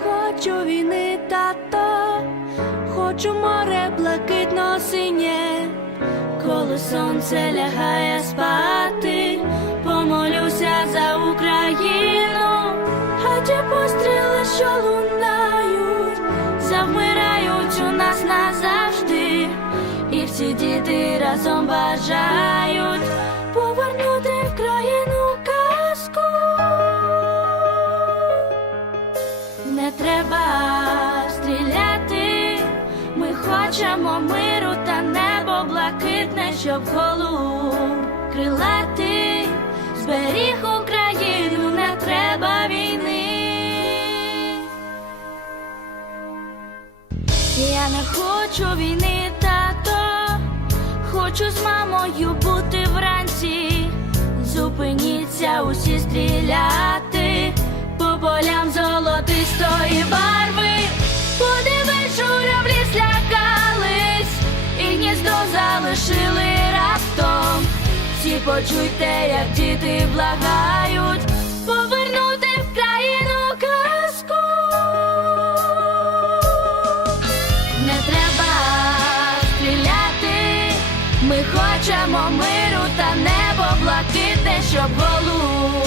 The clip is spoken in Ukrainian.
хочу війни, тато, хочу море блакитно синє, коли сонце лягає спати, помолюся за Україну, а ті постріли, що лунають, завмирають у нас назавжди, і всі діти разом бажають Не треба стріляти, ми хочемо миру та небо блакитне, щоб голуб крилати, зберіг Україну, не треба війни. Я не хочу війни, тато, хочу з мамою бути вранці. Зупиніться усі стріляти почуйте, як діти благають, повернути в країну казку. Не треба стріляти, ми хочемо миру та небо блакитне, щоб голуб